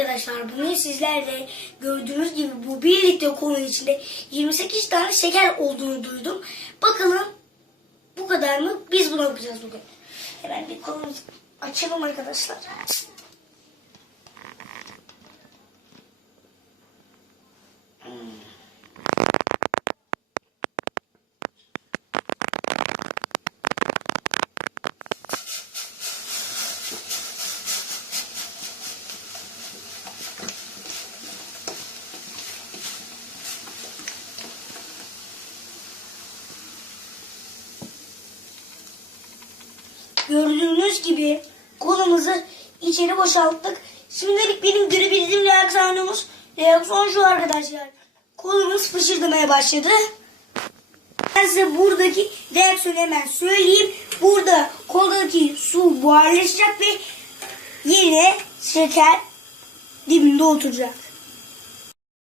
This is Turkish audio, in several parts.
arkadaşlar bugün sizlerle gördüğünüz gibi bu birlikte konu içinde 28 tane şeker olduğunu duydum. Bakalım bu kadar mı? Biz bunu yapacağız bugün. Hemen bir konumuzu açalım arkadaşlar. Gördüğünüz gibi kolumuzu içeri boşalttık. Şimdilik benim görebildiğim reaksiyonumuz reaksiyon şu arkadaşlar. Kolumuz fışırdamaya başladı. Ben size buradaki reaksiyonu hemen söyleyeyim. Burada koldaki su buharlaşacak ve yerine şeker dibinde oturacak.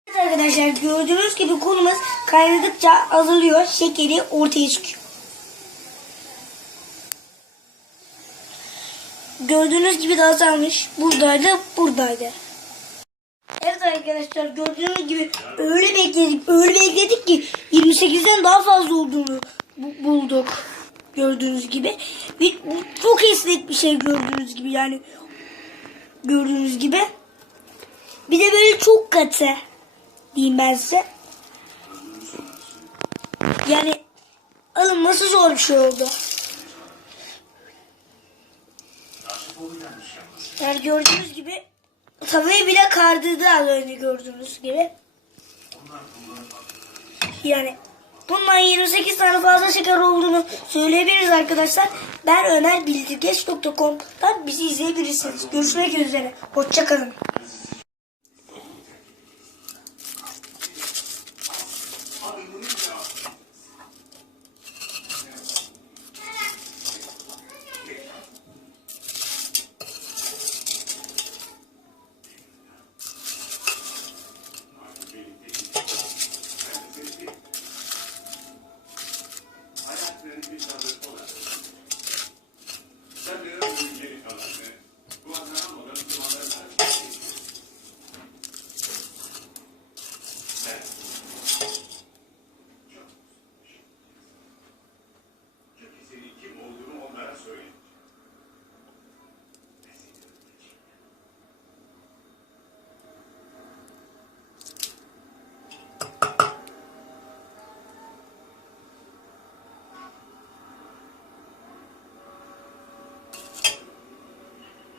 Evet arkadaşlar gördüğünüz gibi kolumuz kaynadıkça azalıyor. Şekeri ortaya çıkıyor. Gördüğünüz gibi de azalmış. Buradaydı, buradaydı. Evet arkadaşlar gördüğünüz gibi öyle bekledik, öyle bekledik ki 28'den daha fazla olduğunu bu- bulduk. Gördüğünüz gibi. Ve çok esnek bir şey gördüğünüz gibi yani. Gördüğünüz gibi. Bir de böyle çok katı diyeyim ben size. Yani alınması zor bir şey oldu. Yani gördüğünüz gibi tavayı bile kardırdı az önce gördüğünüz gibi. Yani bundan 28 tane fazla şeker olduğunu söyleyebiliriz arkadaşlar. Ben Ömer Bildirgeç.com'dan bizi izleyebilirsiniz. Görüşmek üzere. Hoşçakalın.